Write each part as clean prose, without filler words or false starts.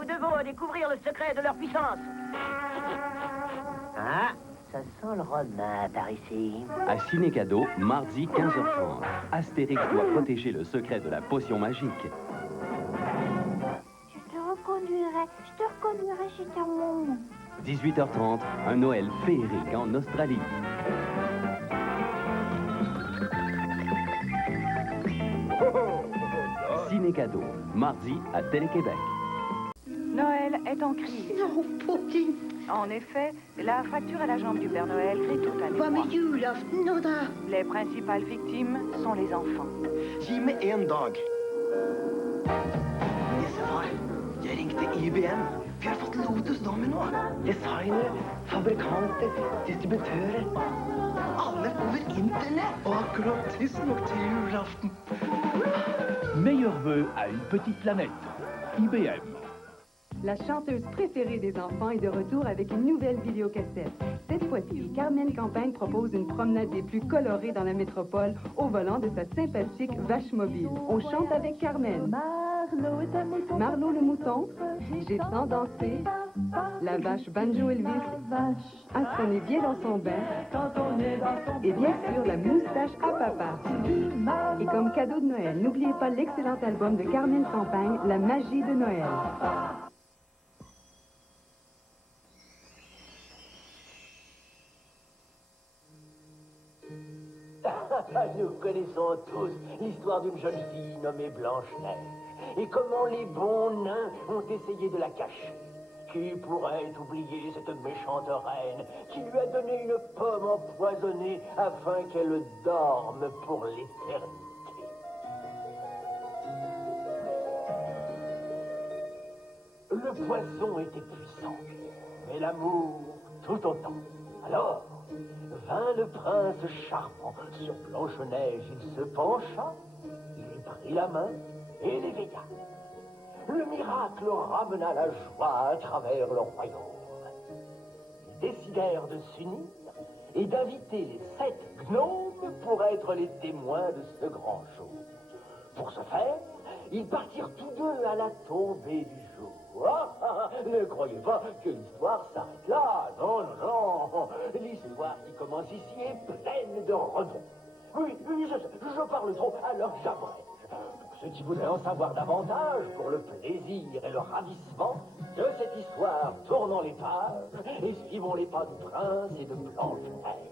nous devons découvrir le secret de leur puissance. Ah, ça sent le ronin par ici. À Ciné Cadeau, mardi 15h30. Astérix doit protéger le secret de la potion magique. Je te reconduirai chez ta maman. 18h30, un Noël féerique en Australie. Ciné Cadeau, mardi à Télé-Québec. Noël est en crise. Non, Poppy. En effet, la fracture à la jambe du Père Noël crée tout un Vad med émoi. julafton då? Les principales victimes sont les enfants. Gi mig en dag. Nissefar, jeg ringte IBM. Vi har fått Lotus-damer nå. Designere, fabrikanter, distributører. Alle over internett. Og akkurat tidsnok til julaften. Meilleurs vœux à une petite planète. IBM. La chanteuse préférée des enfants est de retour avec une nouvelle vidéocassette. Cette fois-ci, Carmen Campagne propose une promenade des plus colorées dans la métropole au volant de sa sympathique vache mobile. On chante avec Carmen. Marlot est un mouton. Marlot le mouton, j'ai tant dansé. La vache Banjo Elvis a sonné bien dans son bain. Et bien sûr, la moustache à papa. Et comme cadeau de Noël, n'oubliez pas l'excellent album de Carmen Campagne, La magie de Noël. Nous connaissons tous l'histoire d'une jeune fille nommée Blanche-Neige et comment les bons nains ont essayé de la cacher. Qui pourrait oublier cette méchante reine qui lui a donné une pomme empoisonnée afin qu'elle dorme pour l'éternité? Le poison était puissant, mais l'amour tout autant. Alors, vint le prince charmant sur Blanche-Neige, il se pencha, il lui prit la main et l'éveilla. Le miracle ramena la joie à travers le royaume. Ils décidèrent de s'unir et d'inviter les 7 gnomes pour être les témoins de ce grand jour. Pour ce faire, ils partirent tous deux à la tombée du jour. Ne croyez pas que l'histoire s'arrête là. Non, non, non. L'histoire qui commence ici est pleine de rebonds. Oui, je parle trop, alors j'abrège. Pour ceux qui voudraient en savoir davantage, pour le plaisir et le ravissement de cette histoire, tournons les pages et suivons les pas du prince et de Blanche-Neige.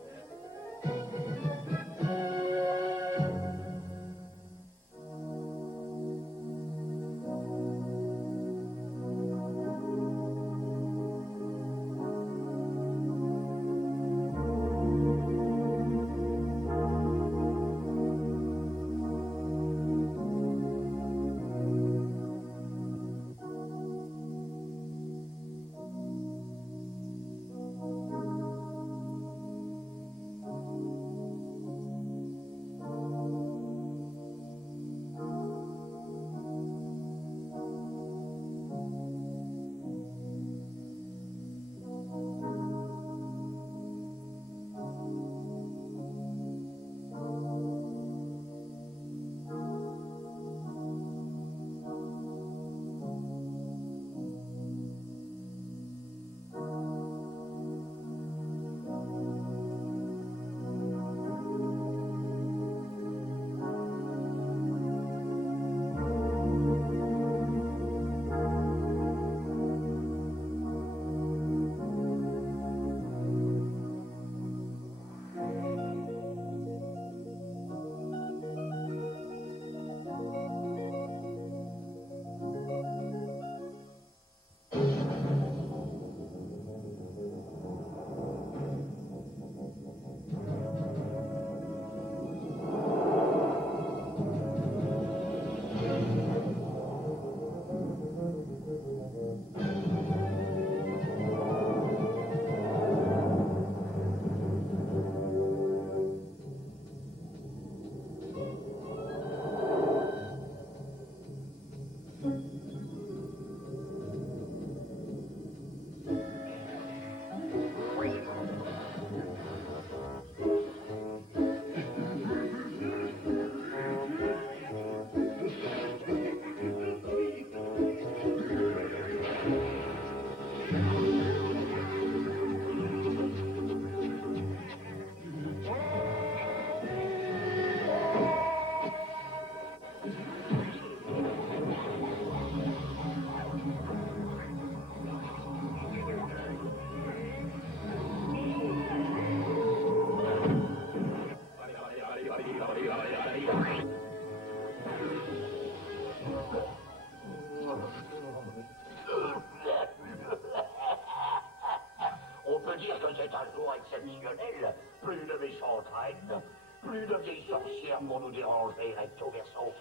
C'est un jour exceptionnel. Plus de méchants traînes, plus de vieilles sorcières pour nous déranger, recto verso.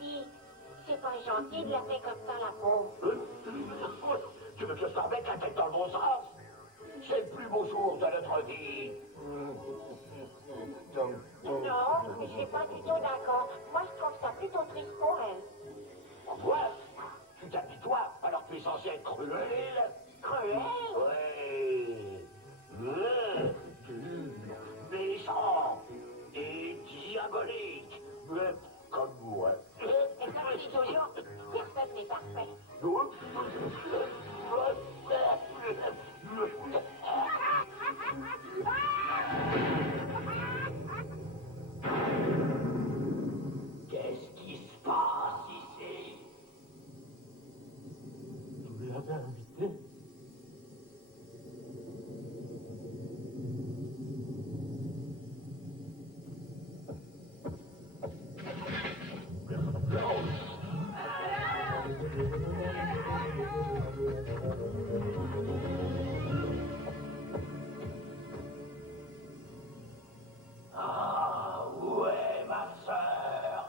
Dis, c'est pas gentil de la faire comme ça, la pauvre. Tu veux que je te remette la tête dans le bon sens? C'est le plus beau jour de notre vie. Non, je suis pas du tout d'accord. Moi, je trouve ça plutôt triste pour elle. Quoi? Tu t'habitues, alors tu es censé être cruel. Cruel? Oui. Méchant et diabolique. Comme moi. Et ça me dit toujours, personne n'est parfait. Qu'est-ce qui se passe ici? Vous l'avez invité? Ah, ouais, ma sœur.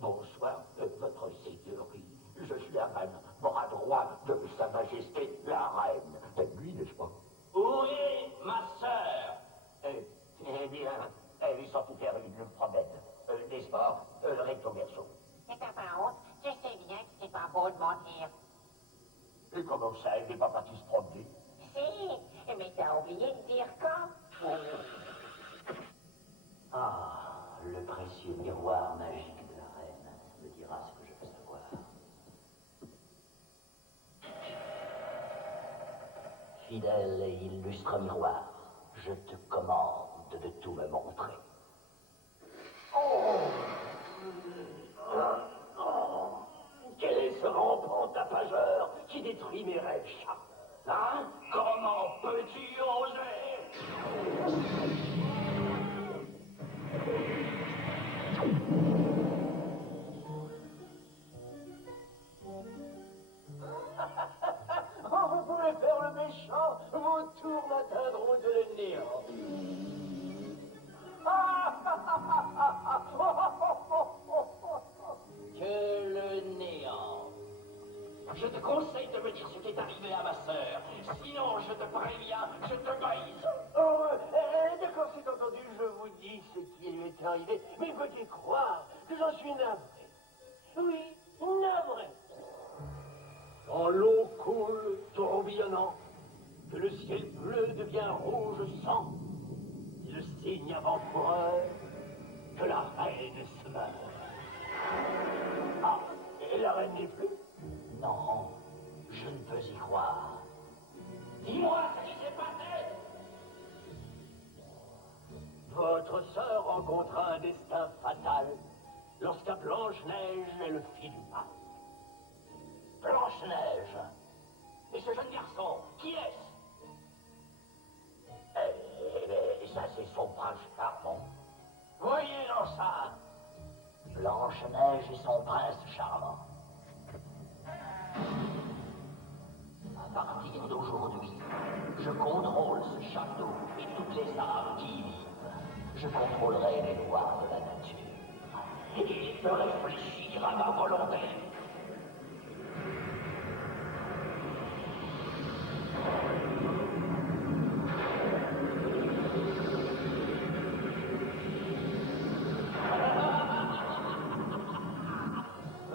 Bonsoir, votre seigneurie. Je suis la reine, bras droit de Sa Majesté, la reine. C'est lui, n'est-ce pas? Oui, ma sœur. Eh bien, elle est sortie faire une promène. N'est-ce pas, recto verso? C'est ta pas honte, je sais bien que c'est pas beau de mentir. Et comment ça, elle n'est pas partie se promener? Si, mais t'as oublié de dire quand? Ah, le précieux miroir magique de la reine me dira ce que je veux savoir. Fidèle et illustre miroir, je te commande de tout me montrer. Quel est ce rampant tapageur qui détruit mes rêves charmants? Hein? Comment peux-tu oser? Oh, vous pouvez faire le méchant, vos tours n'atteindront que le néant. Que le néant. Je te conseille de me dire ce qui est arrivé à ma sœur. Sinon, je te préviens, je te brise. Oh, d'accord, c'est entendu, je vous dis ce qui lui est arrivé. Mais veuillez croire que j'en suis navré. Oui, navré. Quand l'eau coule, tourbillonnant, que le ciel bleu devient rouge sang, c'est le signe avant-coureur que la reine se meurt. Ah, et la reine n'est plus? Non, je ne peux y croire. Dis-moi ce qui s'est passé! Votre sœur rencontra un destin fatal lorsqu'à Blanche-Neige elle fit du mal. Blanche-Neige? Et ce jeune garçon, qui est-ce? Ça, c'est son prince charmant. Voyez dans ça, Blanche-Neige et son prince charmant. À partir d'aujourd'hui, je contrôle ce château et toutes les âmes qui y vivent. Je contrôlerai les lois de la nature et les ferai fléchir à ma volonté.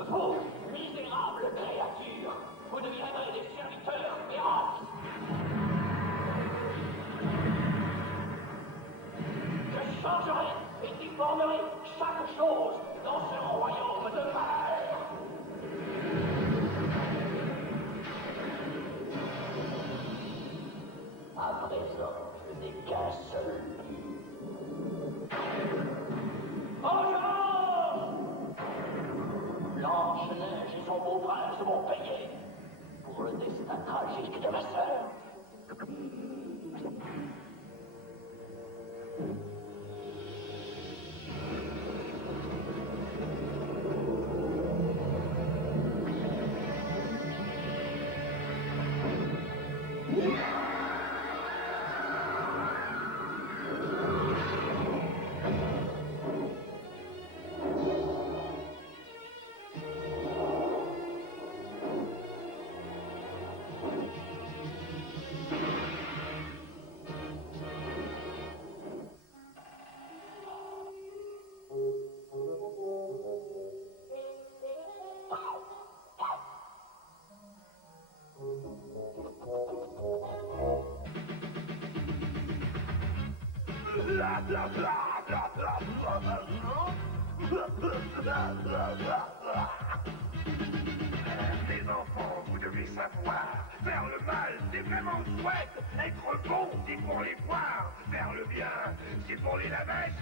Vous, misérables créatures, vous deviendrez des serviteurs féroces. Je changerai et déformerai chaque chose dans ce royaume de malheur. À présent, je n'ai qu'un seul but. Vengeance! Blanche-Neige et son beau prince m'ont payé pour le destin tragique de ma sœur. Les enfants, vous devez savoir, faire le mal, c'est vraiment chouette. Être bon, c'est pour les poires. Faire le bien, c'est pour les lavèches.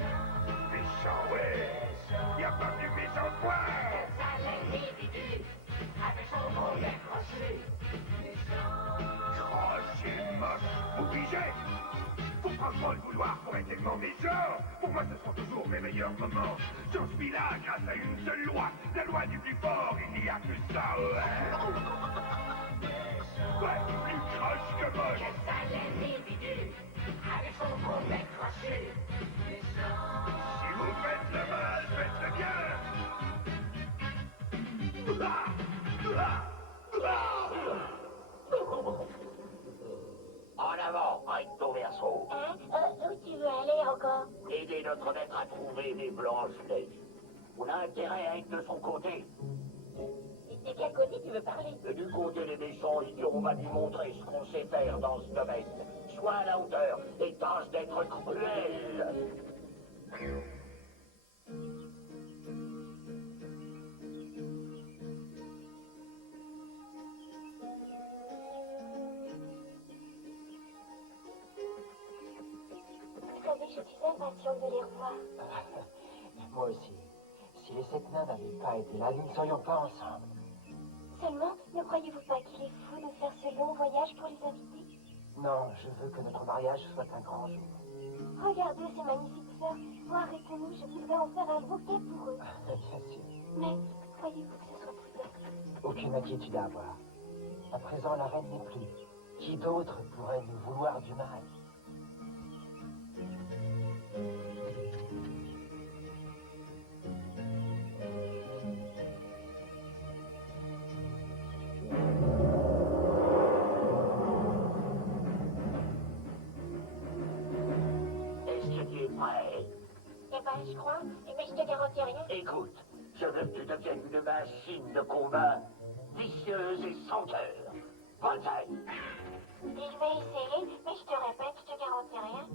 Méchant, ouais. Y a pas plus méchant que moi. Avec son gros crochet. Crochet moche, obligé. Faut franchement le vouloir pour être tellement méchant. Pour moi, ce seront toujours mes meilleurs moments. J'en suis là grâce à une seule loi. La loi du plus fort, il n'y a que ça. Ouais, plus croche que moche. Quel sale individu, avec son gros crochet. Si vous faites le mal, faites-le bien. En avant, recto verso. Hein? Où tu veux aller encore? Aider notre maître à trouver des Blanche-Neige. On a intérêt à être de son côté. De quel côté tu veux parler? Du côté des méchants idiots, on va lui montrer ce qu'on sait faire dans ce domaine. Sois à la hauteur et tâche d'être cruel. Vous savez, je suis impatiente de les revoir. Moi aussi. Si les 7 nains n'avaient pas été là, nous ne serions pas ensemble. Seulement, ne croyez-vous pas qu'il est fou de faire ce long voyage pour les inviter? Non, je veux que notre mariage soit un grand jour. Regardez ces magnifiques fleurs. Oh, arrêtez-nous, je voudrais en faire un bouquet pour eux. Bien sûr. Mais croyez-vous que ce soit prudent? Aucune inquiétude à avoir. À présent, la reine n'est plus. Qui d'autre pourrait nous vouloir du mal? Est-ce que tu es prêt? Eh ben, je crois, mais je te garantis rien. Écoute, je veux que tu deviennes une machine de combat vicieuse et sans cœur. Bataille. Je vais essayer, mais je te répète, je te garantis rien.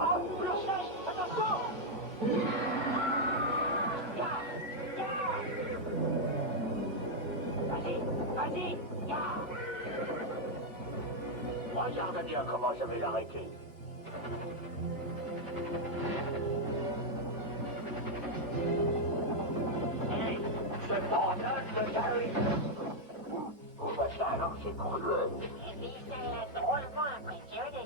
Ah, Blanche-Neige, attention! Vas-y, vas-y, regarde bien comment je vais l'arrêter. Hey, c'est pas notre Gary. On va ça alors, c'est cruel. Et puis, c'est drôlement impressionné.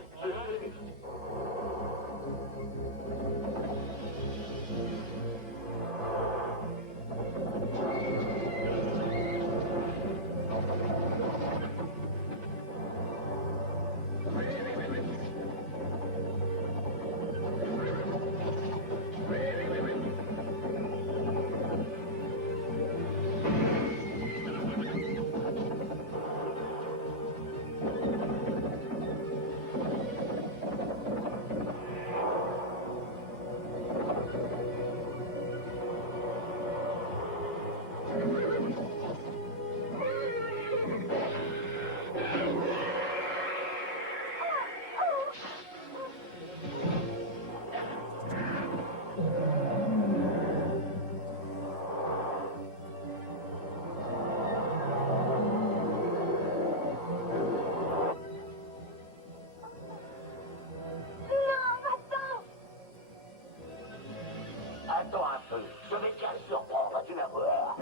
Attends un peu, je vais bien le surprendre, tu vas voir.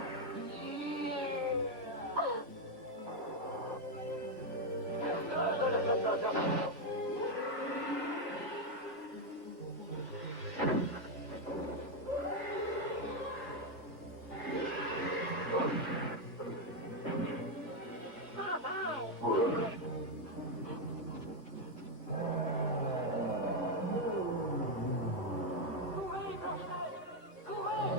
Courez, Blanche-Neige, courez!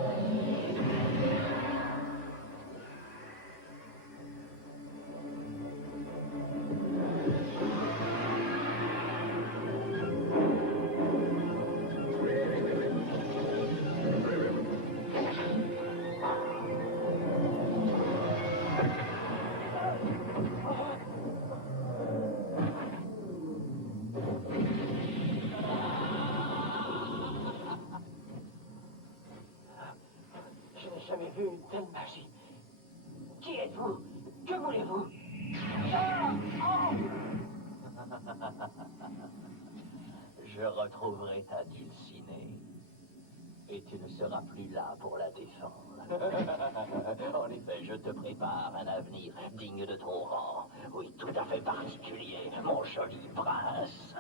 vu une telle magie. Qui êtes-vous? Que voulez-vous? Ah! Oh! Je retrouverai ta Dulcinée. Et tu ne seras plus là pour la défendre. En effet, je te prépare un avenir digne de ton rang. Oui, tout à fait particulier, mon joli prince.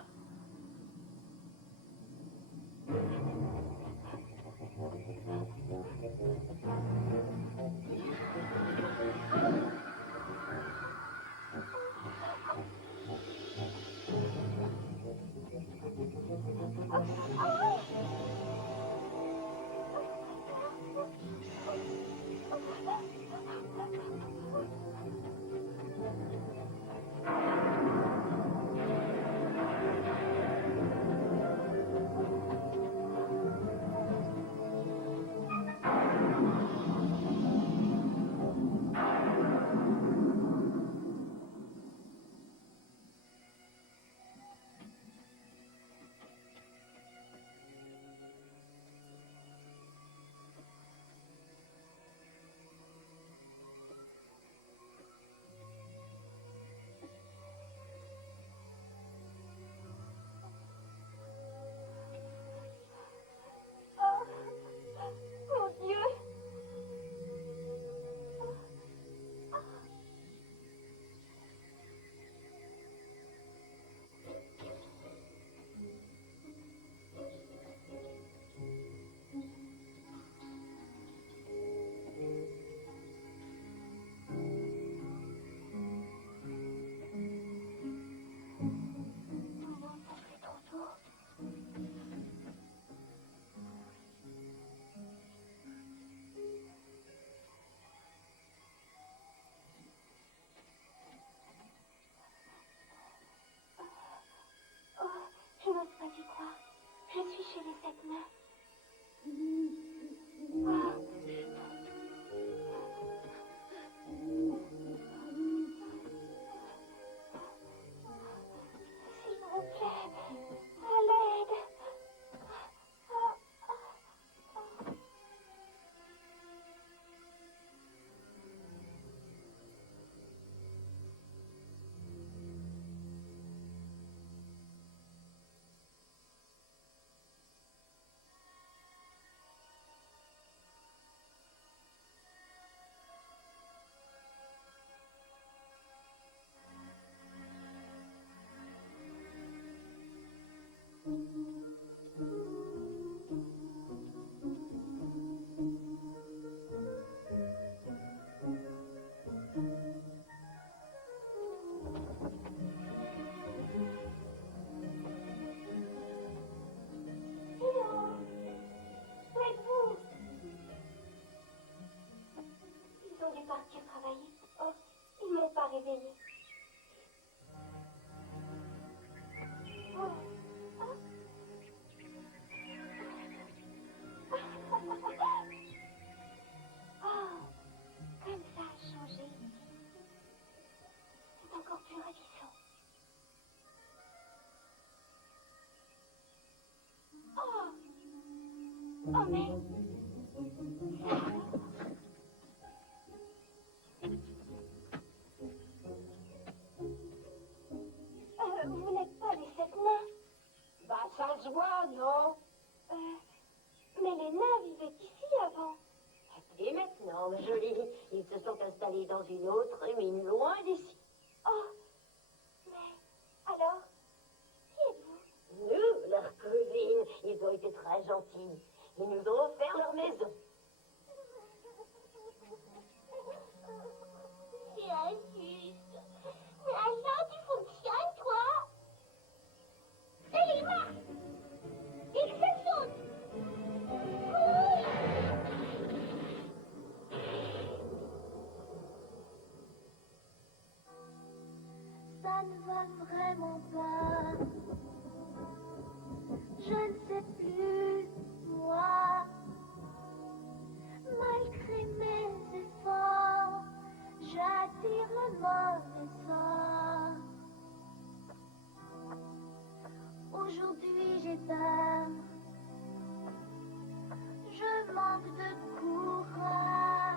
Je n'ose pas y croire. Je suis chez les sept nains. S'il vous plaît, à l'aide. Ils ont dû partir travailler. Oh, ils m'ont pas réveillée. Oh, comme ça a changé. C'est encore plus ravissant. Oh, oh mais... Vous n'êtes pas les sept nains? Bah, ça se voit, non? Mais les nains vivaient ici avant. Et maintenant, ma jolie, ils se sont installés dans une autre mine loin d'ici. Oh, mais alors, qui êtes-vous? Nous, leurs cousines, ils ont été très gentils. Ils nous ont offert leur maison. C'est injuste. Mais alors, tu fonctionnes, toi? Et les marques, ils se sautent. Ça ne va vraiment pas. Je ne sais plus, moi. Malgré mes efforts, j'attire le mauvais sort. Aujourd'hui, j'ai peur. Je manque de courage.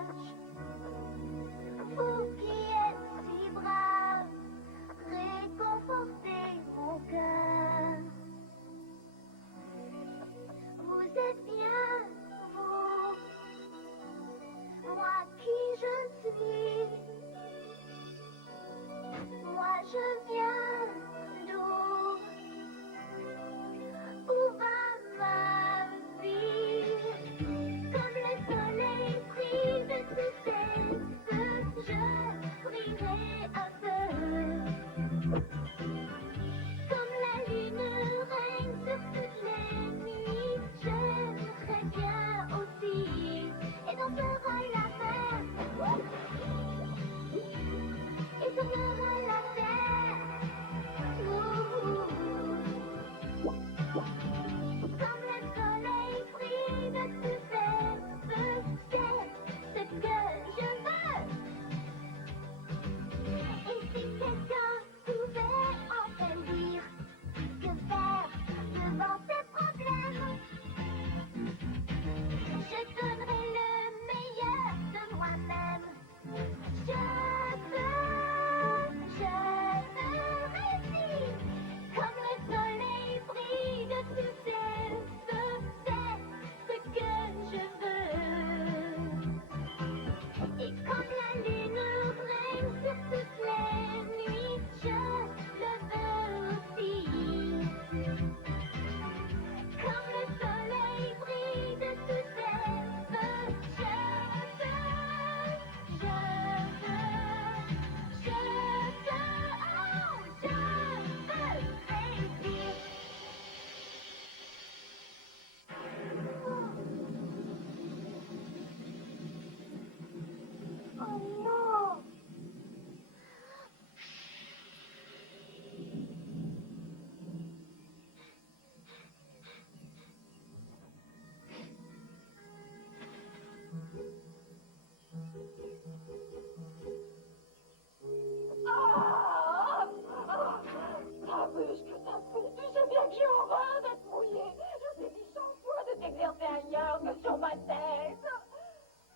T'abuses que t'abuses. Tu sais bien que j'ai horreur d'être mouillée. Je t'ai dit 100 fois de t'exercer ailleurs que sur ma tête.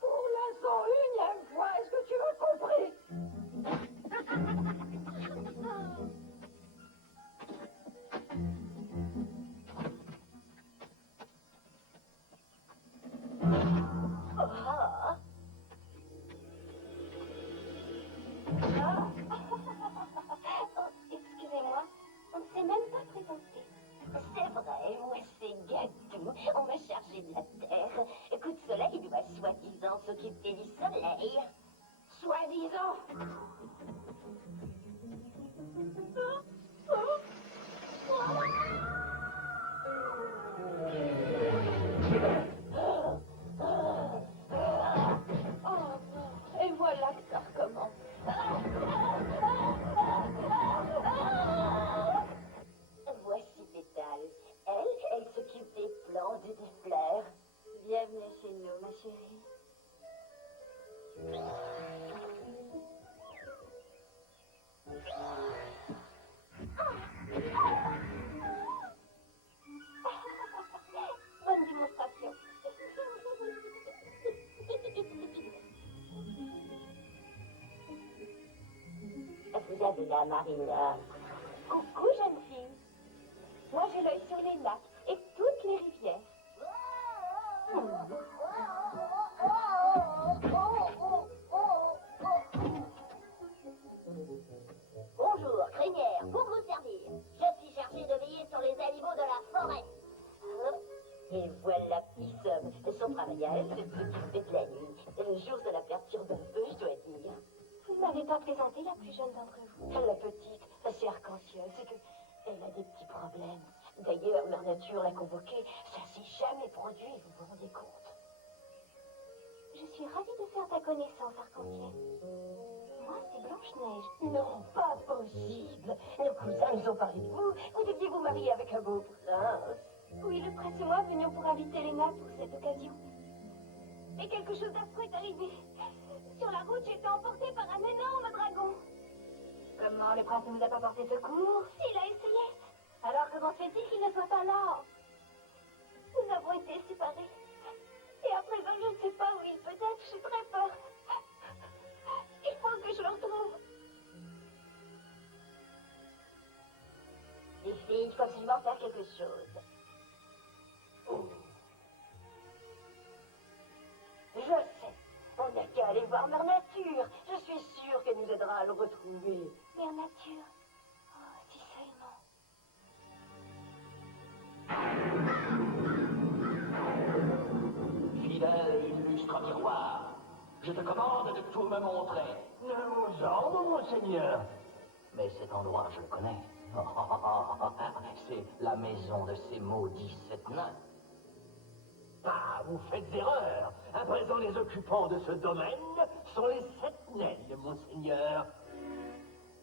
Pour la 101e fois, est-ce que tu as compris? Excusez-moi, on ne s'est même pas présenté. C'est vrai, moi c'est Gadou. On m'a chargé de la terre. Coup de soleil doit soi-disant s'occuper du soleil. Soi-disant. Et voilà que ça recommence. Voici Pétale. Elle s'occupe des plantes et des fleurs. Bienvenue chez nous, ma chérie. Bonne démonstration. Vous avez la Marina. Coucou, jeune fille. Moi, j'ai l'œil sur les lacs et toutes les rivières. Bonjour, crinière, pour vous servir. Je suis chargée de veiller sur les animaux de la forêt. Et voilà qui somme. Son travail à elle, c'est de s'occuper de la nuit. Le jour, ça la perturbe un peu, je dois dire. Vous ne m'avez pas présenté la plus jeune d'entre vous. La petite, c'est arc-en-ciel, c'est que elle a des petits problèmes. D'ailleurs, Mère Nature l'a convoquée. Ça s'est jamais produit, vous vous rendez compte? Je suis ravie de faire ta connaissance, Arc-en-Ciel. Moi, c'est Blanche-Neige. Non, pas possible. Nos cousins nous ont parlé de vous. Vous deviez vous marier avec un beau prince. Oui, le prince et moi venions pour inviter Léna pour cette occasion. Et quelque chose d'affreux est arrivé. Sur la route, j'ai été emportée par un énorme dragon. Comment le prince ne nous a pas porté secours? S'il a essayé. Alors comment se fait-il qu'il ne soit pas là? Nous avons été séparés. Et à présent, je ne sais pas où il peut être. J'ai très peur. Il faut que je le retrouve. Les filles, il faut absolument faire quelque chose. Je sais. On n'a qu'à aller voir Mère Nature. Je suis sûre qu'elle nous aidera à le retrouver. Mère Nature. Oh, si seulement. Fidèle et illustre miroir, je te commande de tout me montrer. Nous ordres, monseigneur. Mais cet endroit, je le connais. C'est la maison de ces maudits 7 nains. Ah, vous faites erreur. À présent, les occupants de ce domaine sont les 7 naines, monseigneur.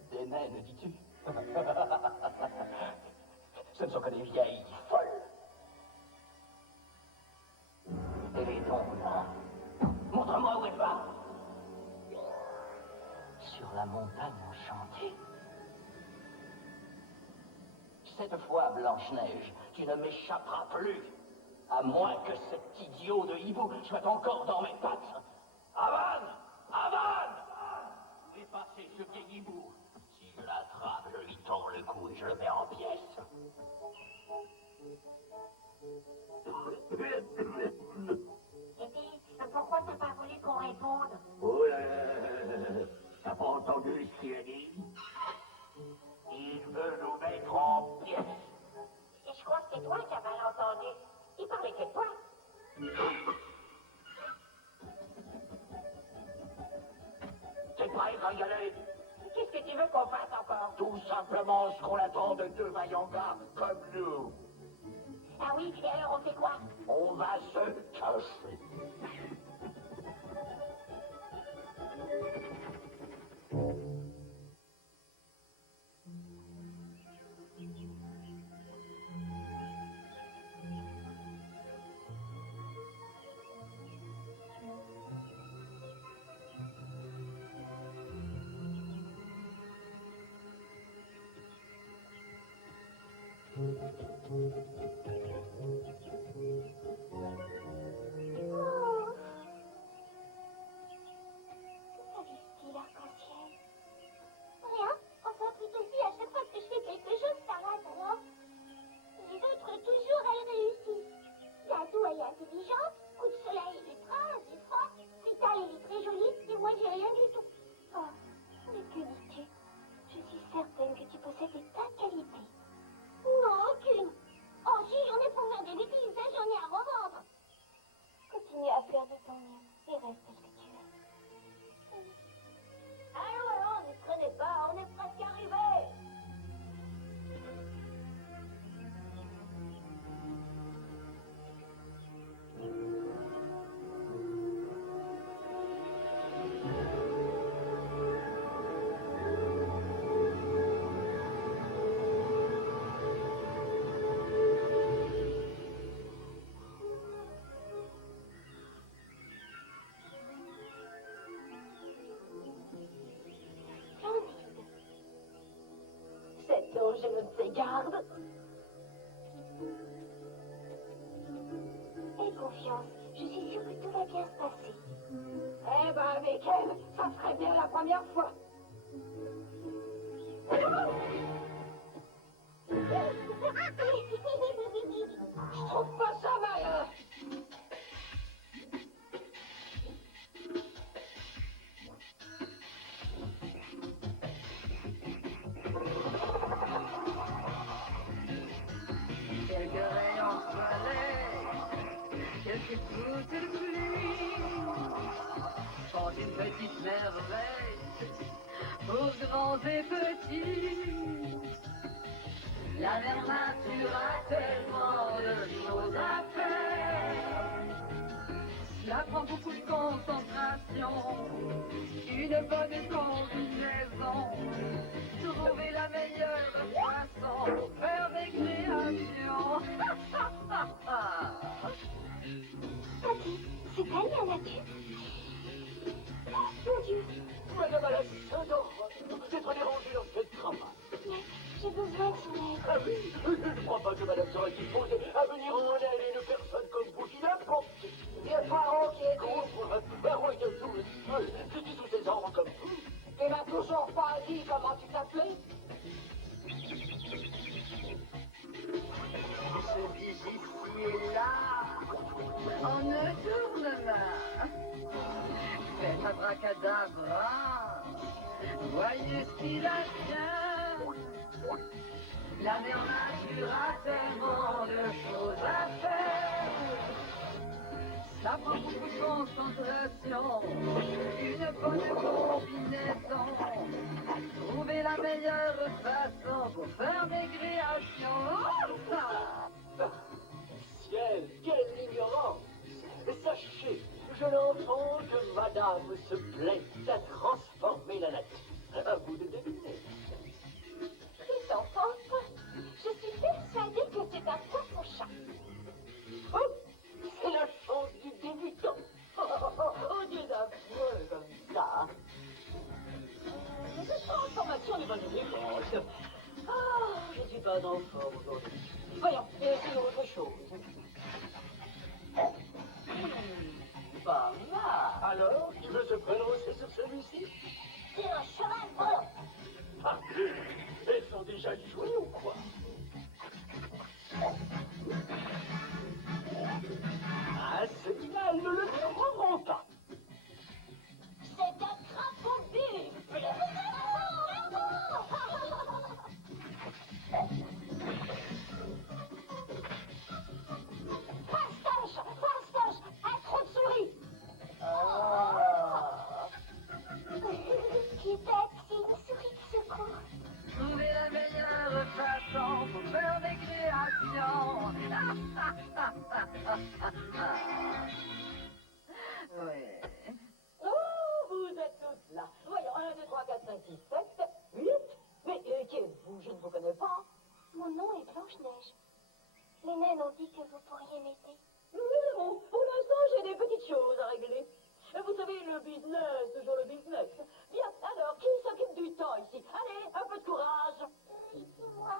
Des naines, dis-tu? Ce ne sont que des vieilles folles. Et les tombes, là. Montre-moi où elle va. Sur la montagne enchantée. Cette fois, Blanche-Neige, tu ne m'échapperas plus. À moins que cet idiot de hibou soit encore dans mes pattes. Havane! Havane! Où est passé ce vieil hibou? Si je l'attrape, je lui tords le cou et je le mets en pièces. Et puis, pourquoi t'as pas voulu qu'on réponde? T'as pas entendu ce qu'il a dit? Il veut nous mettre en pièces. Et je crois que c'est toi qui as mal entendu. Il parlait que de toi. T'es prêt à y aller? Qu'est-ce que tu veux qu'on fasse encore? Tout simplement ce qu'on attend de 2 vaillants gars comme nous. Ah oui, et alors on fait quoi? On va se cacher. Qu'arrive-t-il, arc-en-ciel? Rien. Enfin, plutôt si à chaque fois que je fais quelque chose, ça rate alors. Les autres, toujours, elles réussissent. Dadou, elle est intelligente. Coup de soleil, il est prince, il est froid. Vital, il est très joli. Et moi, j'ai rien du tout. Oh, mais que dis-tu? Je suis certaine que tu possèdes des tas de qualités. Non, aucune. Oh, si, j'en ai pour vendre des paysages, j'en ai à revendre. Continue à faire de ton mieux et reste ce que tu es. Allons, ne traînez pas, on est presque arrivé. Cet ange me ses gardes. Aie confiance, je suis sûre que tout va bien se passer. Eh ben avec elle, ça serait bien la première fois. Je trouve pas ça malin. Quelques rayons de soleil, quelques gouttes de pluie font une petite merveille aux grands et petits. La mère nature a tellement de choses à faire. Cela prend beaucoup de concentration, une bonne combinaison. Trouver la meilleure façon pour faire des créations. Tati, c'est elle la nature? Mon Dieu, Madame a la sainte horreur d'être dérangée dans cette cravate. mais j'ai besoin de son aide. Ah oui, je ne crois pas que madame sera disposée à venir en aide à une personne comme vous qui n'importe. Vieux poireau qui est Contre un roi de tout le seul, je dis sous ses ordres comme vous. Tu m'as toujours pas dit comment tu t'appelais? Je vis ici et là, en tournement. Faites abracadabra, voyez ce qu'il advient. La mère nature a tellement de choses à faire. Ça prend beaucoup de concentration, une bonne combinaison. Trouver la meilleure façon pour faire des créations. Ciel, quelle ignorance! Sachez, je l'entends que madame se plaît à transformer la nature. À vous de deviner. Petit enfant, je suis persuadée que c'est un poisson chat. Oh, c'est la chance du débutant. Au lieu d'un preux comme ça. Cette transformation n'est pas une réponse. Ah, je ne suis pas en forme aujourd'hui. Voyons, essayons autre chose. Pas mal. Alors, qui veut se prononcer sur celui-ci? C'est un cheval volant. Ah, elles sont déjà jouées ou quoi? Ah, celui-là, elles ne le trouveront pas. C'est un crapaud buffle. Fastoche, un trou de souris. Qui bête, c'est une souris de secours. Trouver la meilleure façon pour faire des créations. Oui. Oh, vous êtes toutes là. Voyons, 1, 2, 3, 4, 5, 6, 7, 8. Mais qui êtes-vous? Je ne vous connais pas. Mon nom est Blanche-Neige. Les naines ont dit que vous pourriez m'aider. Non, pour l'instant, j'ai des petites choses à régler. Vous savez, le business, toujours le business. Bien, alors, qui s'occupe du temps ici? Allez, un peu de courage. C'est moi.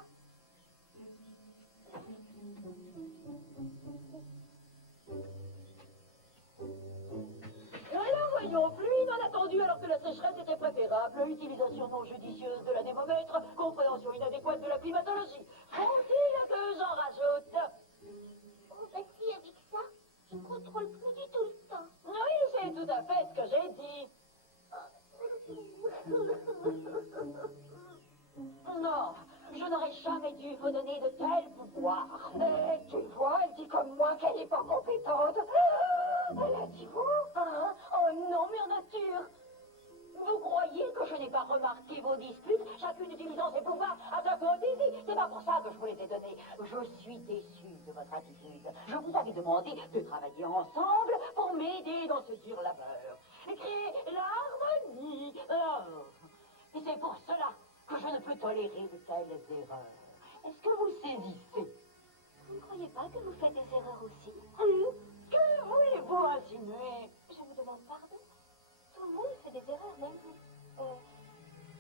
de la sécheresse était préférable. Utilisation non judicieuse de l'anémomètre, compréhension inadéquate de la climatologie. Faut-il que j'en rajoute? Oh, bah si, avec ça, je contrôle plus du tout le temps. Oui, c'est tout à fait ce que j'ai dit. Non, je n'aurais jamais dû vous donner de tels pouvoirs. Et tu vois, elle dit comme moi qu'elle n'est pas compétente. Elle a dit vous? Hein? Oh non, mère nature. Vous croyez que je n'ai pas remarqué vos disputes, chacune utilisant ses pouvoirs à sa fantaisie? C'est pas pour ça que je vous les ai donnés. Je suis déçue de votre attitude. Je vous avais demandé de travailler ensemble pour m'aider dans ce dur labeur. Créer l'harmonie. Et c'est pour cela que je ne peux tolérer de telles erreurs. Est-ce que vous saisissez? Vous ne croyez pas que vous faites des erreurs aussi? Que voulez-vous insinuer? Je vous demande pardon. Tout le monde fait des erreurs, même vous.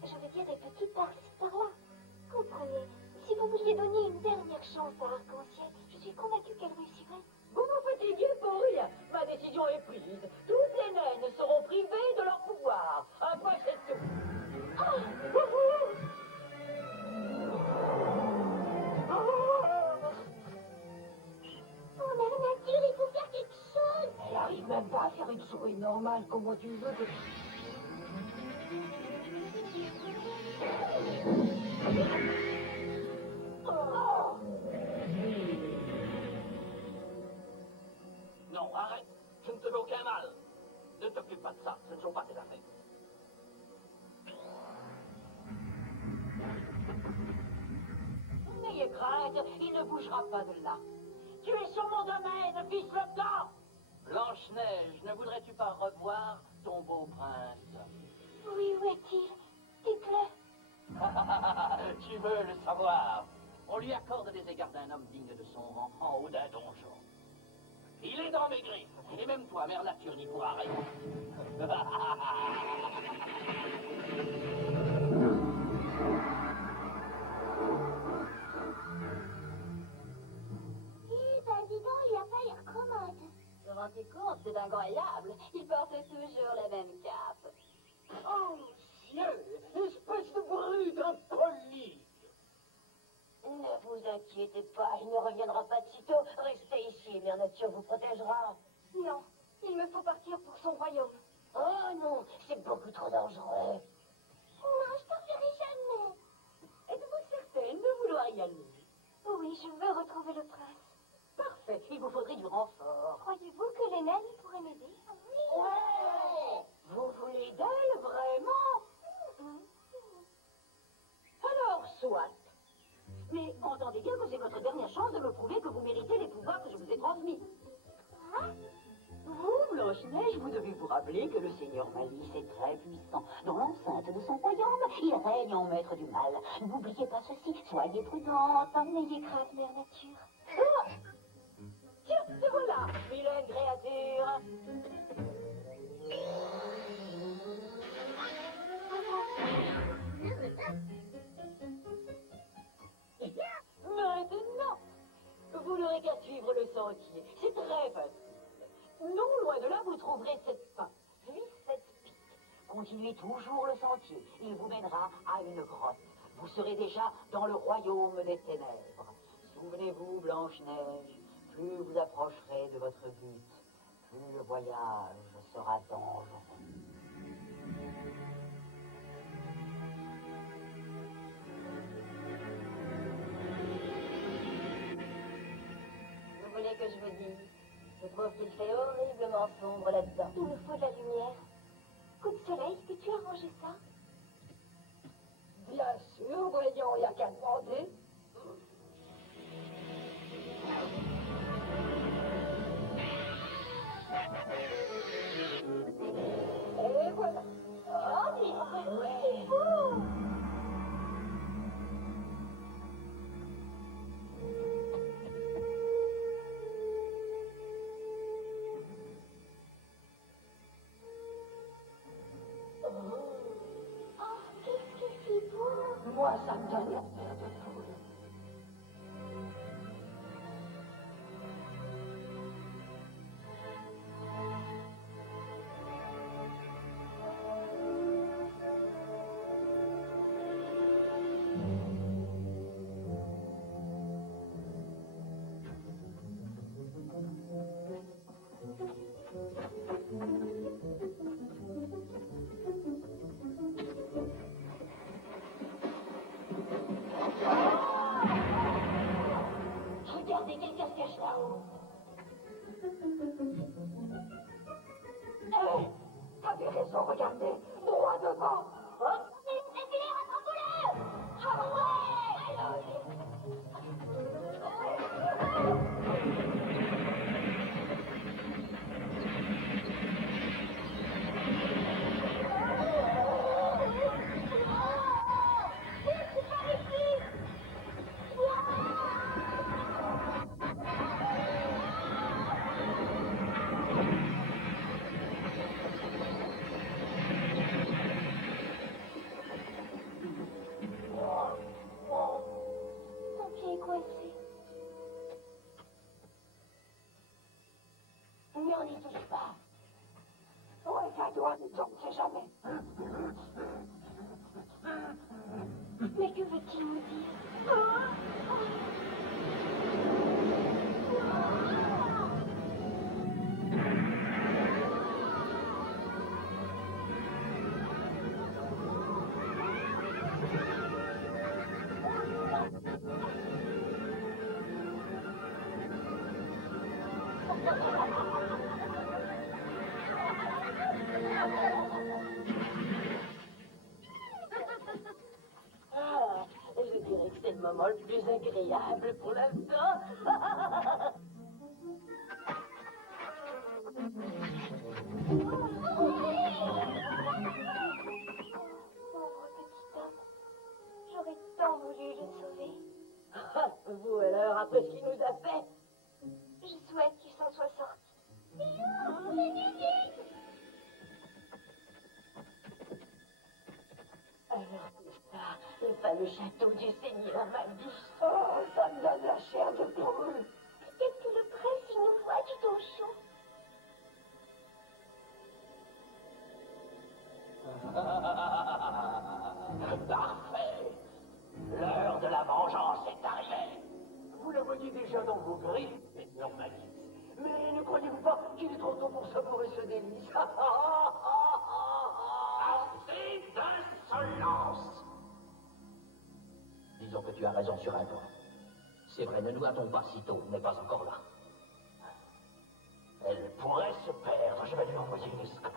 Je veux dire des petites par-ci, par-là. Comprenez, si vous vouliez donner une dernière chance à Arc-en-Ciel, je suis convaincue qu'elle réussirait. Vous vous fatiguez pour rien. Ma décision est prise. Toutes les naines seront privées de leur pouvoir. Un point, c'est tout. Oh, Mère Nature, il faut faire quelque chose. Elle n'arrive même pas à faire une souris normale. Comment tu veux que... Oh. Non, arrête. Je ne te fais aucun mal. Ne t'occupe pas de ça. Ce ne sont pas tes affaires. N'ayez crainte, il ne bougera pas de là. Tu es sur mon domaine, fils le temps. Blanche-Neige, ne voudrais-tu pas revoir ton beau prince? Oui, où est-il? Dites-le. Tu veux le savoir? On lui accorde les égards d'un homme digne de son rang en haut d'un donjon. Il est dans mes griffes, et même toi, mère nature, n'y pourra rien. Dis donc, il a pas l'air commode. Vous vous rendez compte, c'est incroyable. Il porte toujours la même cape. Oh, ciel! Espèce de brute impoli! Ne vous inquiétez pas, il ne reviendra pas de sitôt. Restez ici, Mère Nature vous protégera. Non, il me faut partir pour son royaume. Oh non, c'est beaucoup trop dangereux. Non, je t'en ferai jamais. Êtes-vous certaine de vouloir y aller? Oui, je veux retrouver le prince. Parfait, il vous faudrait du renfort. Croyez-vous que les naines pourraient m'aider? Ouais! Vous voulez d'elle, vraiment? Alors, soit. Mais entendez bien que c'est votre dernière chance de me prouver que vous méritez les pouvoirs que je vous ai transmis. Vous, Blanche-Neige, vous devez vous rappeler que le Seigneur Malice est très puissant. Dans l'enceinte de son royaume, il règne en maître du mal. N'oubliez pas ceci, soyez prudente. N'ayez crainte, Mère Nature. Ah! Tiens, te voilà, vilaine créature. Maintenant, vous n'aurez qu'à suivre le sentier. C'est très facile. Non loin de là, vous trouverez cette fin. Puis cette pique. Continuez toujours le sentier. Il vous mènera à une grotte. Vous serez déjà dans le royaume des ténèbres. Souvenez-vous, Blanche-Neige, plus vous approcherez de votre but, plus le voyage sera dangereux. Vous voulez que je vous dise? Je trouve qu'il fait horriblement sombre là-dedans. Il nous faut de la lumière. Coup de soleil, est-ce que tu as rangé ça? Bien sûr, voyons, il n'y a qu'à demander. Et voilà. Oh, dis, c'est beau. Oh, qu'est-ce que c'est beau! Moi, ça me donne la paire de poules. qu'ils nous disent. Ah, je dirais que c'est le moment le plus agréable pour l'instant. Pauvre petit homme. J'aurais tant voulu le sauver. Vous alors, après ce qu'il nous a fait? Je souhaite qu'il s'en soit sorti. Alors tout ça, le fameux château du Seigneur Magdus. Oh, ça me donne la chair de poule. Peut-être que le prince, il nous voit du dos chaud. Parfait. L'heure de la vengeance est arrivée. Vous la voyez déjà dans vos griffes, Normalis. Mais ne croyez-vous pas qu'il est trop tôt pour savourer ce délice? Assez d'insolence! Disons que tu as raison sur un point. C'est vrai, ne nous hâtons pas si tôt, n'est pas encore là. Elle pourrait se perdre. Je vais lui envoyer une escorte.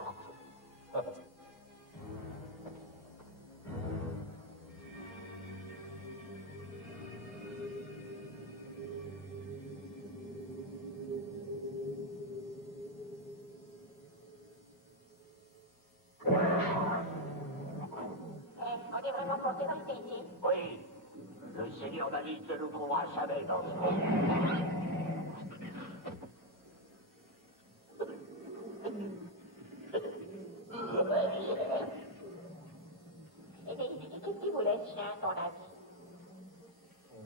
On est vraiment porté rester ici? Oui. Le Seigneur David ne nous trouvera jamais dans ce monde. Qu'est-ce qui vous laisse chien, ton avis?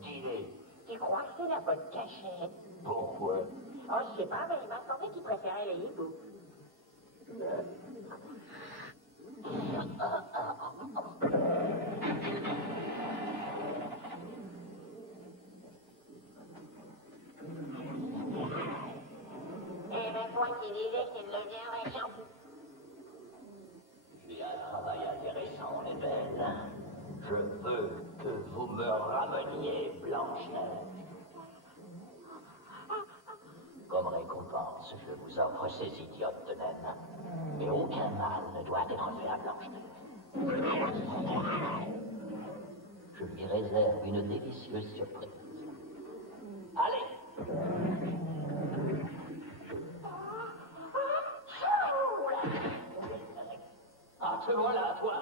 Dîner. Tu crois que c'est la bonne cachette? Pourquoi? Oh, je sais pas, mais il m'a semblé qu'il préférait les hiboux. Eh ben, toi qui disais qu'il deviendrait champion. J'ai un travail intéressant, les belles. Je veux que vous me rameniez Blanche-Neige. Comme récompense, je vous offre ces idiotes de naines. Mais aucun mal ne doit être fait à Blanche-Neige. Je lui réserve une délicieuse surprise. Allez! Ah, te voilà, toi!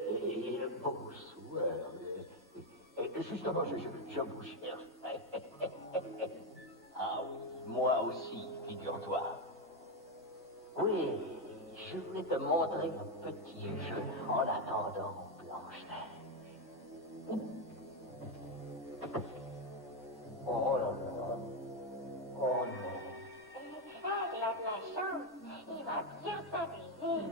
Et beau sourire. Justement, je vous cherche. Ah oui, moi aussi, figure-toi. Oui, je voulais te montrer un petit jeu en attendant Blanche-Neige. Oh là là. Oh non. Ah, il a de la chance. Il va bien s'amuser.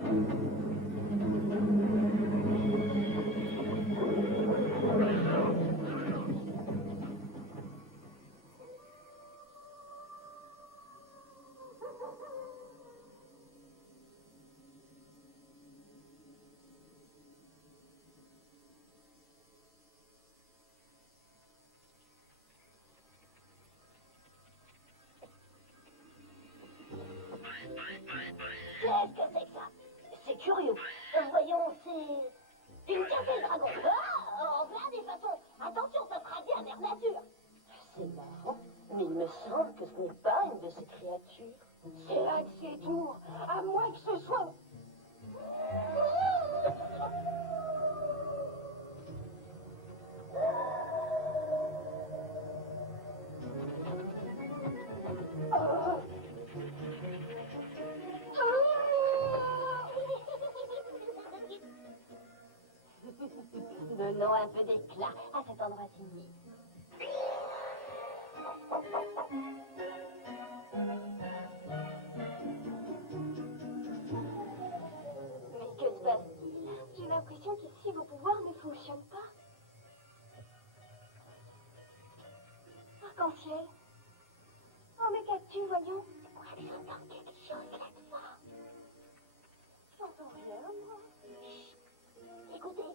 Qu'est-ce que c'est que ça? C'est curieux. Voyons, c'est une café dragon. Ah, en plein des façons. Attention, ça fera bien vers nature. C'est marrant, mais il me semble que ce n'est pas une de ces créatures. C'est là que c'est tout, à moins que ce soit... Donnons un peu d'éclat à cet endroit signé. Mais que se passe-t-il? J'ai l'impression qu'ici, ciel. Oh, mais qu'as-tu, voyons? C'est pour aller entendre quelque chose là-devant. J'entends rien, moi. Chut. Écoutez.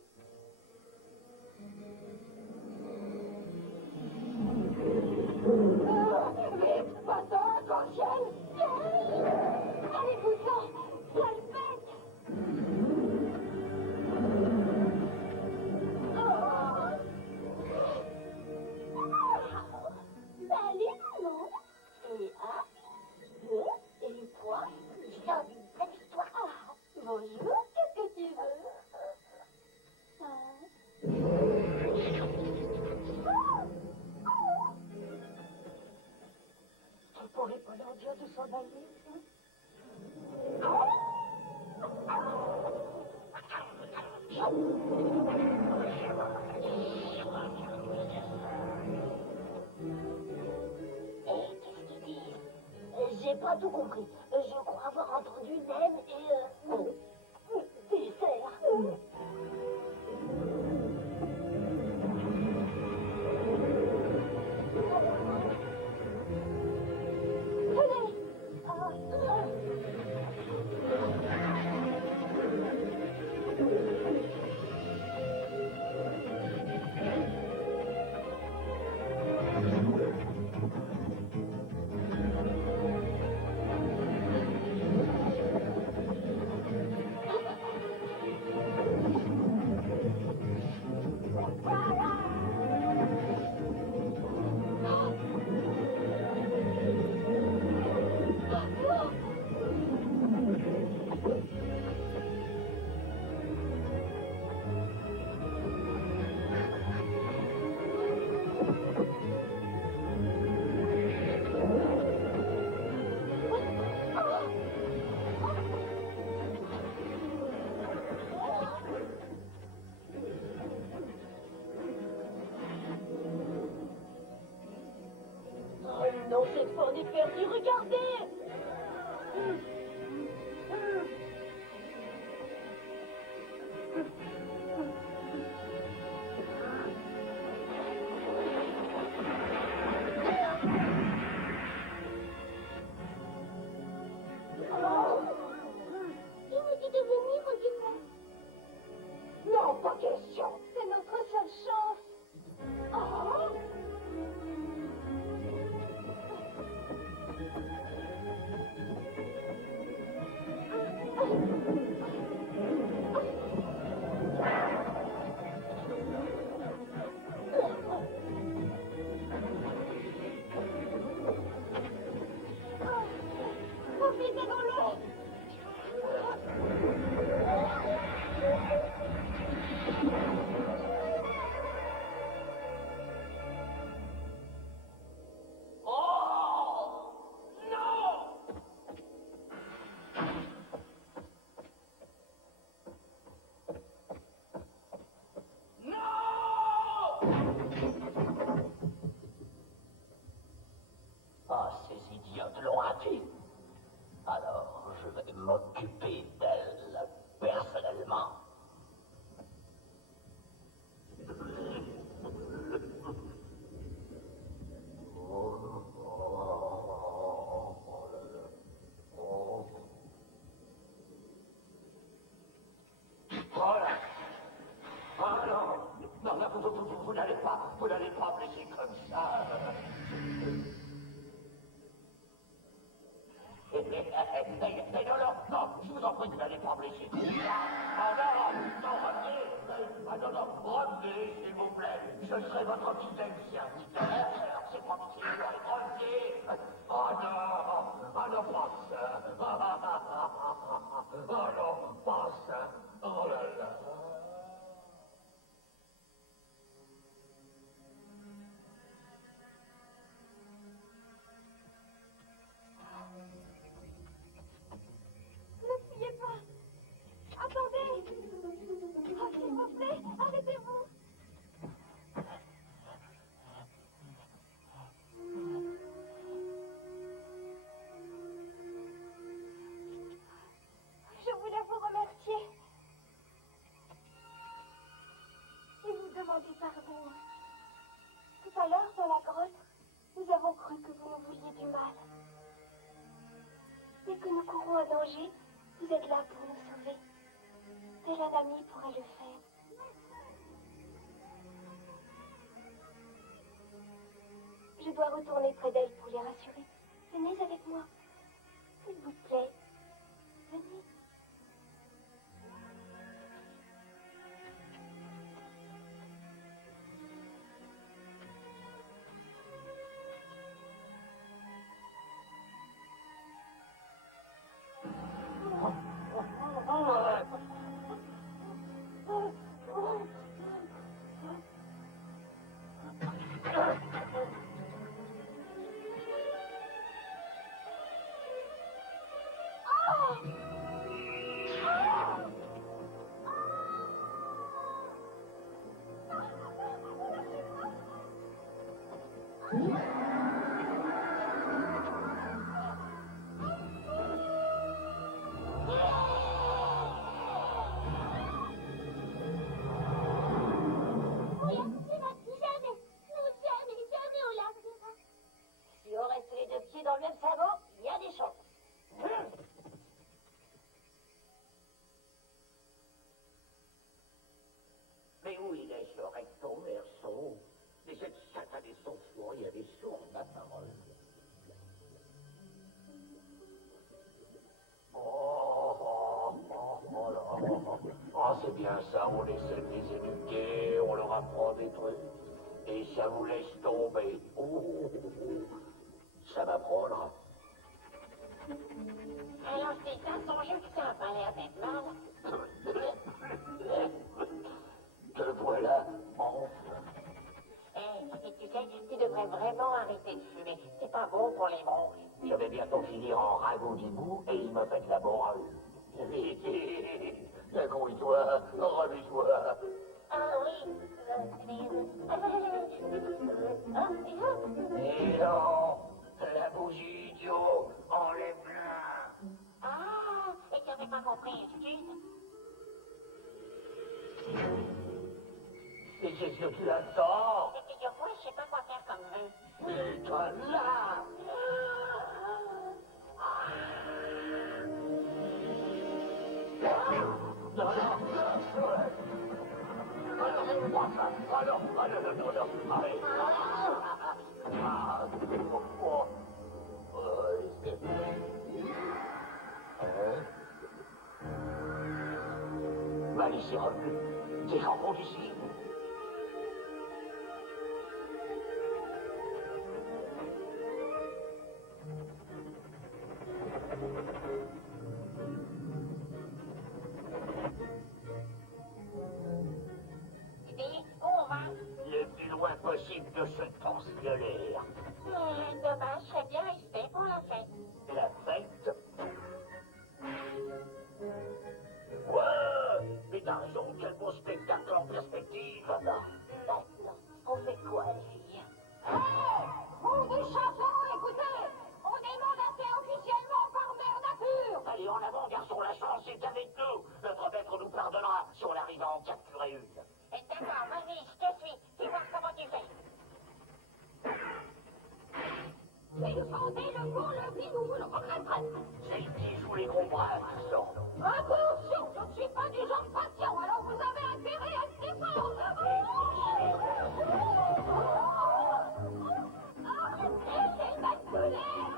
Vite, passons, Angel! Allez-vous-en, sale bête! Salut, maman. Et un, deux, et trois. Je sors d'une belle histoire. Bonjour, qu'est-ce que tu veux? Tu pourrais pas leur dire de s'en aller? Qu'est-ce qu'ils disent? J'ai pas tout compris. Je crois avoir entendu même et dessert. Non, cette fois on est perdu, regardez! Il nous dit de venir, Angela. Non, pas question! C'est notre seule chance! Oh! Profitez-en-le! Ah, ces idiotes l'ont raté. Alors, je vais m'occuper d'elle personnellement. Voilà. Ah non, non, vous n'allez pas me laisser comme ça. Non, je vous en prie, vous n'allez pas me laisser comme ça. Ah non, revenez. Ah non, revenez, s'il vous plaît. Je serai votre fidèle serviteur. C'est pas petit, revenez. Ah non, pas ça. Ah non, pas ça. Oh là là. Ne fuyez pas! Attendez! Oh, s'il vous plaît, arrêtez-vous! Je voulais voir trouverons un danger, vous êtes là pour nous sauver. Tel un ami pourrait le faire. Je dois retourner près d'elle pour les rassurer. Venez avec moi. S'il vous plaît. Venez. Dans le même sabot, il y a des chances. Mais où il est ce recto verso? Mais cette satanée sauf-foi, elle est sourde, ma parole. Oh, c'est bien ça, on essaie de les éduquer, on leur apprend des trucs, et ça vous laisse tomber. Oh, ça m'apprendra. Alors, c'est ça son jeu que ça a pas l'air d'être mal. Te voilà, enfin. Et tu sais, tu devrais vraiment arrêter de fumer. C'est pas bon pour les bronches. Je vais bientôt finir en ragot d'hibou et il me fait de la morale. Vite, accrouille-toi, remets-toi. Ah oui. Et non, la bougie, idiot, enlève-la. Ah, et tu n'avais pas compris, excuse. Et qu'est-ce que tu attends? Et figure-toi, je sais pas quoi faire comme vœu. Mais toi là! Non, Malice est revenue. Tes crampons d'ici. Le plus loin possible de ce transviolaire. Dommage, je serais bien resté pour la fête. La fête? Ouais! Mais t'as raison, quel beau spectacle en perspective. Maintenant, on fait quoi, les filles? Pour des chansons, écoutez, on est mandaté officiellement par Mère Nature. Allez, en avant, garçon, la chance est avec nous. Notre maître nous pardonnera si on arrive à en capturer une. D'accord, vas-y, je te suis. Fais voir comment tu fais. Défendez le bon levier, nous vous le regretterez. Celle qui joue les gros bras, garçon. Attention, je ne suis pas du genre patient, alors vous avez intérêt à me défendre. Arrêtez cette colère.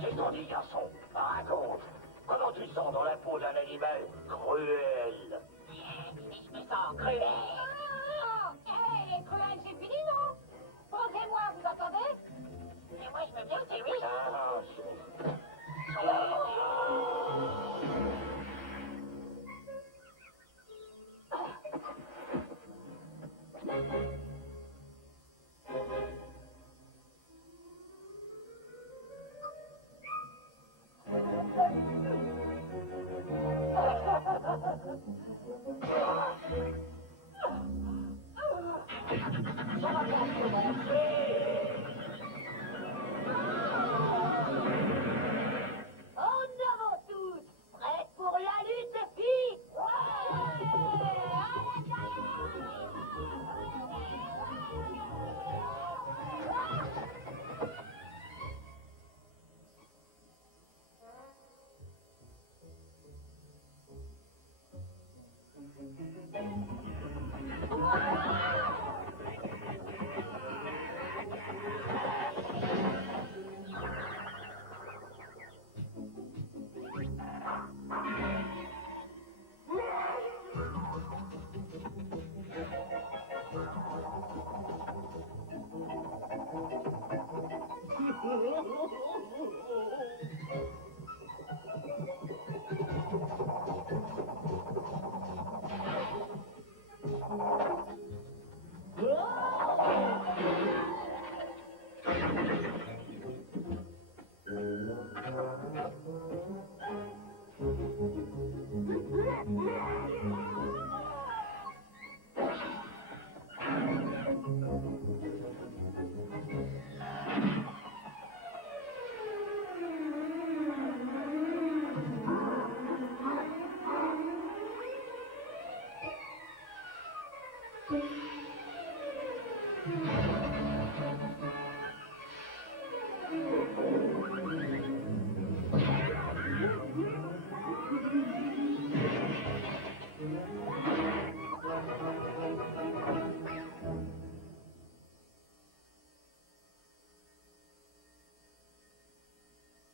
Qu'est-ce qu'on dit, garçon? Raconte. Comment tu te sens dans la peau d'un animal cruel? Je me sens cruel. Hé, cruel, c'est fini, non? Posez-moi, vous entendez? Et moi, je veux bien, c'est oui. Ah,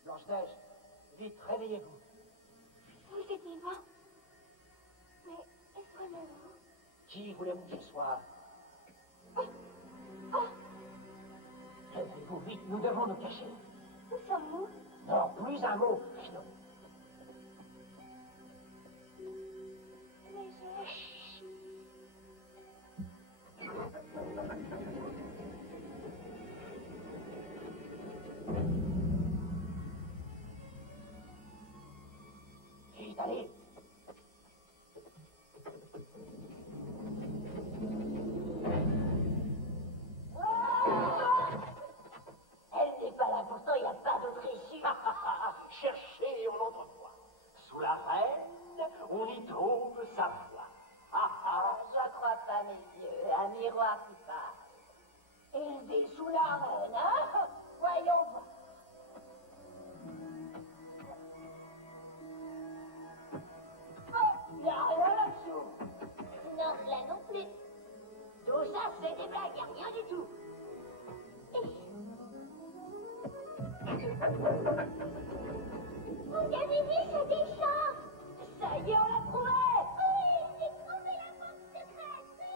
Blanche-Neige, vite, réveillez-vous. Vous étiez mort. Mais est-ce vraiment vous? Qui voulez-vous qu'il soit? Levez-vous vite, nous devons nous cacher. Où sommes-nous? Non, plus un mot. Non. Mais je... Vite, allez. Elle n'est pas là, pourtant il n'y a pas d'autre issue. Cherchez et on l'entrevoit. Sous la reine, on y trouve sa voix. Je crois pas, messieurs, un miroir qui parle. Il dit sous la reine, hein? Voyons voir. Il n'y a rien là-dessous. Non, là non plus. Tout ça, c'est des blagues, il n'y a rien du tout. Vous avez vu, ça déchante. Ça y est, on l'a trouvé. Oui, j'ai trouvé la porte secrète, oui.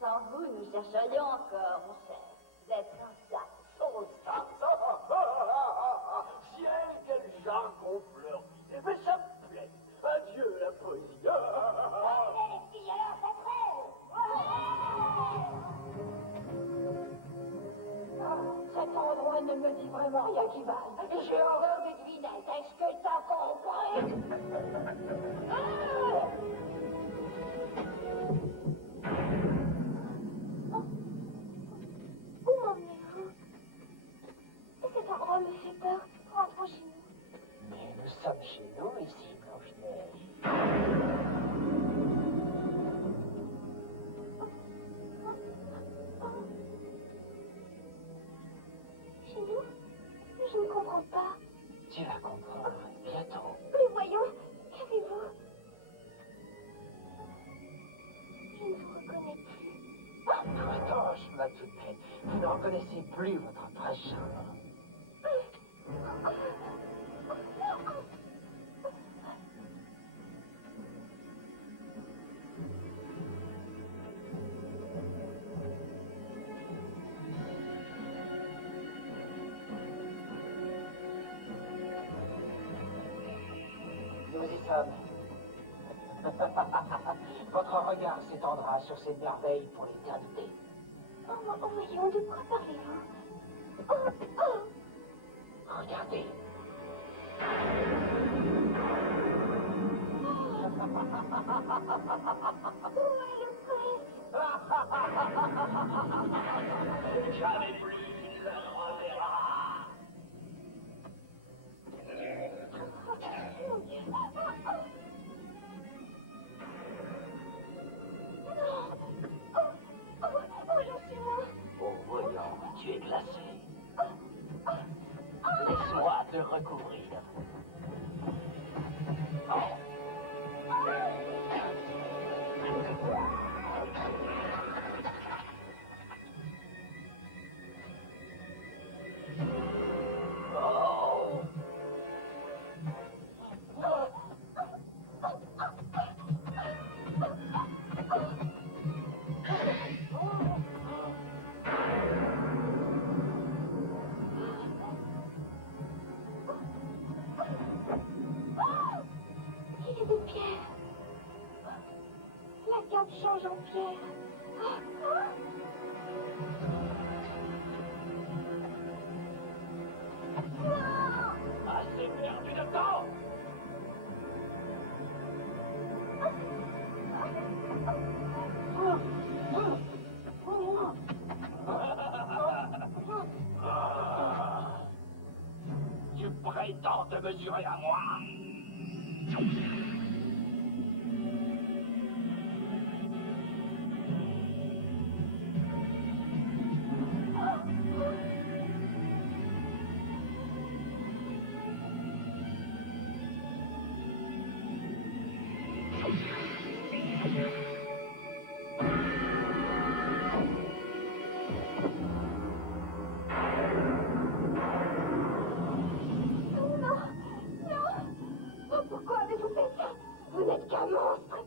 Sans vous, nous chercherions encore, mon cher. Vous êtes un sas. Oh, ça. Ciel, quel jargon fleur. Mais ça me plaît. Adieu, la poésie. Allez, les filles, alors, ça Cet endroit ne me dit vraiment rien qui vaille. J'ai horreur des devinettes. Est-ce que t'as compris? Où m'emmenez-vous? Cet endroit me fait peur. Rentrons chez nous. Mais nous sommes chez nous ici, Blanche-Neige. Chez nous? Je ne comprends pas. Tu vas comprendre bientôt. Mais voyons, qu'avez-vous? Je ne vous reconnais plus. Toche, ma toupette, vous ne reconnaissez plus votre trésor. Nous y sommes. Votre regard s'étendra sur ces merveilles pour l'éternité. Oh, voyons, de quoi parlez-vous? Regardez. Où est le prince? Jamais plus il le reverra. Mon Dieu. Lâchez-moi. Oh, voyons, tu es glacé. Laisse-moi te recouvrir. cap change en pierre. Assez perdu de temps. Tu prétends te mesurer à moi? Pourquoi avez-vous fait ça? Vous n'êtes qu'un monstre.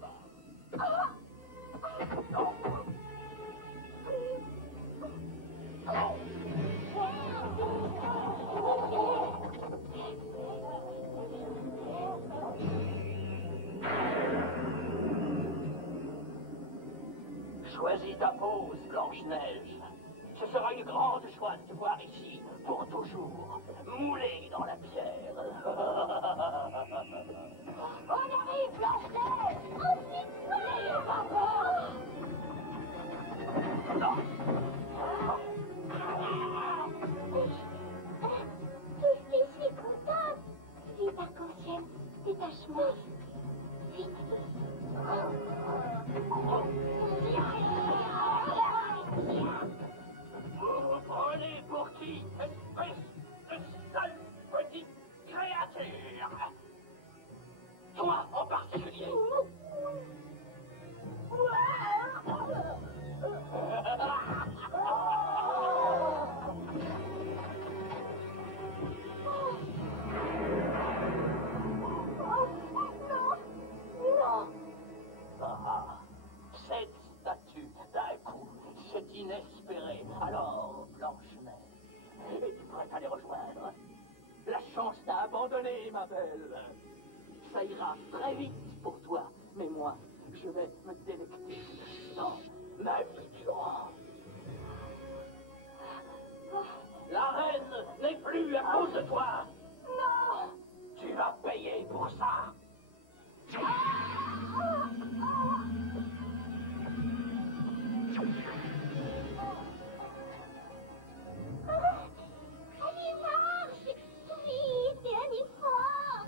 Choisis ta pose, Blanche-Neige. Ce sera une grande joie de te voir ici, pour toujours, moulé dans la pierre. On arrive, Blanche-Neige. Ensuite, n'ayez pas peur. Non. Je suis contente. Vite, arc-en-ciel. Détache-moi. Vite. Vous prenez pour qui, espèce de sale petite créature? Toi en particulier. Ah, cette statue, d'un coup, c'est inespéré. Alors, Blanche-Neige, es-tu prête à les rejoindre? La chance t'a abandonné, ma belle. Ça ira très vite pour toi, mais moi, je vais me délecter dans ma vie durant. La reine n'est plus à cause de toi. Non. Tu vas payer pour ça. Allez, marche. Vite, et allez fort.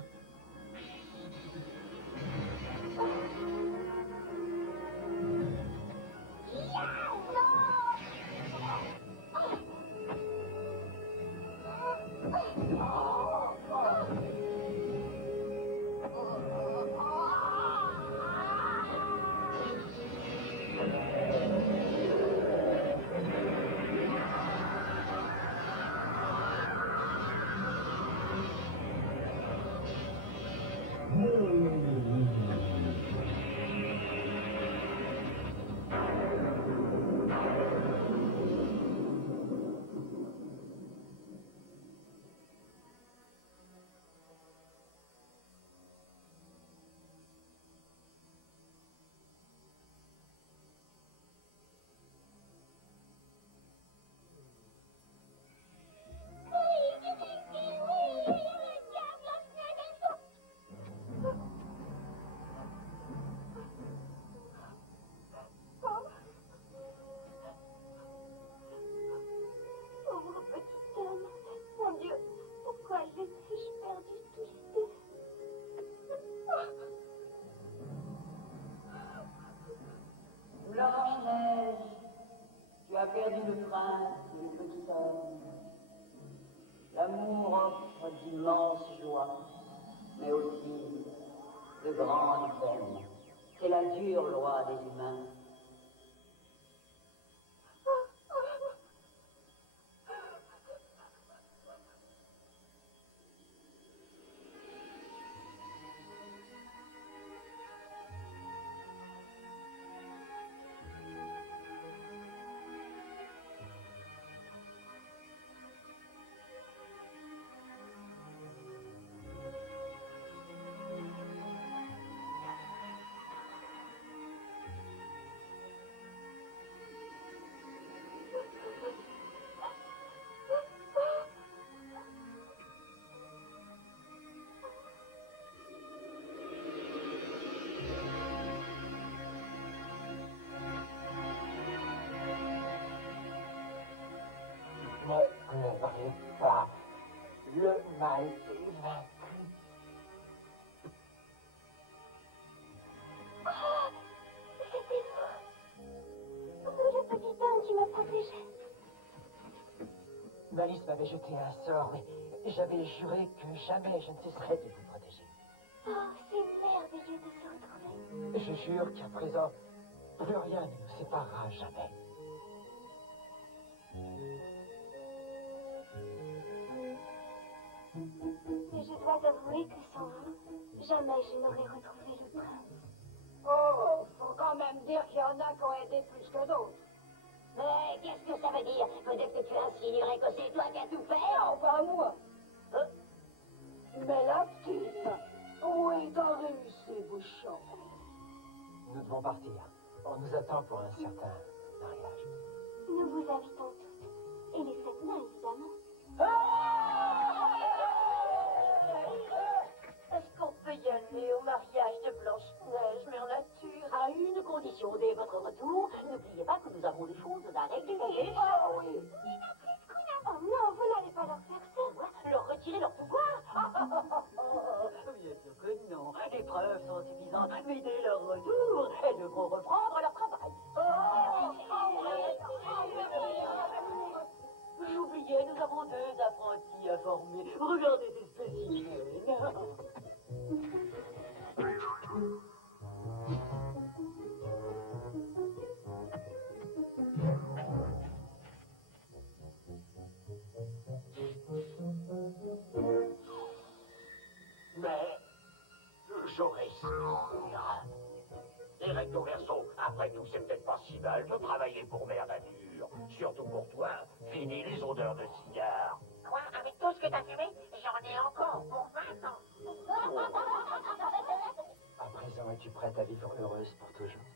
Pauvre petit homme. Mon Dieu, pourquoi l'ai-je perdu twisté? Blanche-Neige, tu as perdu le prince et le petit homme. L'amour offre d'immenses joies, mais aussi de grandes peines. C'est la dure loi des humains. vrai pas. Le mal est vaincu. Oh, c'était vous, le petit homme qui me protégeait. Malice m'avait jeté un sort, mais j'avais juré que jamais je ne cesserais de vous protéger. Oh, c'est merveilleux de se retrouver. Je jure qu'à présent, plus rien ne nous séparera jamais. Mais je dois avouer que sans vous, jamais je n'aurais retrouvé le prince. Oh, faut quand même dire qu'il y en a qui ont aidé plus que d'autres. Mais qu'est-ce que ça veut dire? Peut-être que tu insinuerais que c'est toi qui as tout fait? Non, pas moi. Mais la petite, oui, t'as réussi, Bouchon. Nous devons partir. On nous attend pour un certain mariage. Nous vous invitons toutes. Et les 7 nains, évidemment. Est-ce qu'on peut y aller au mariage de Blanche-Neige, mère nature? À une condition, dès votre retour, n'oubliez pas que nous avons des choses à régler. Oh oui. Oh non, vous n'allez pas leur faire ça. Leur retirer leur pouvoir? Bien sûr que non. Les preuves sont suffisantes. Mais dès leur retour, elles devront reprendre leur travail. J'oubliais, nous avons 2 apprentis à former. Regardez ces spécimens. Mais j'aurais souvenir. Et recto verso, après tout, c'est peut-être pas si mal de travailler pour Mère Nature. Surtout pour toi, fini les odeurs de cigare. Quoi? Avec tout ce que t'as fumé, j'en ai encore pour 20 ans. À présent, es-tu prête à vivre heureuse pour toujours?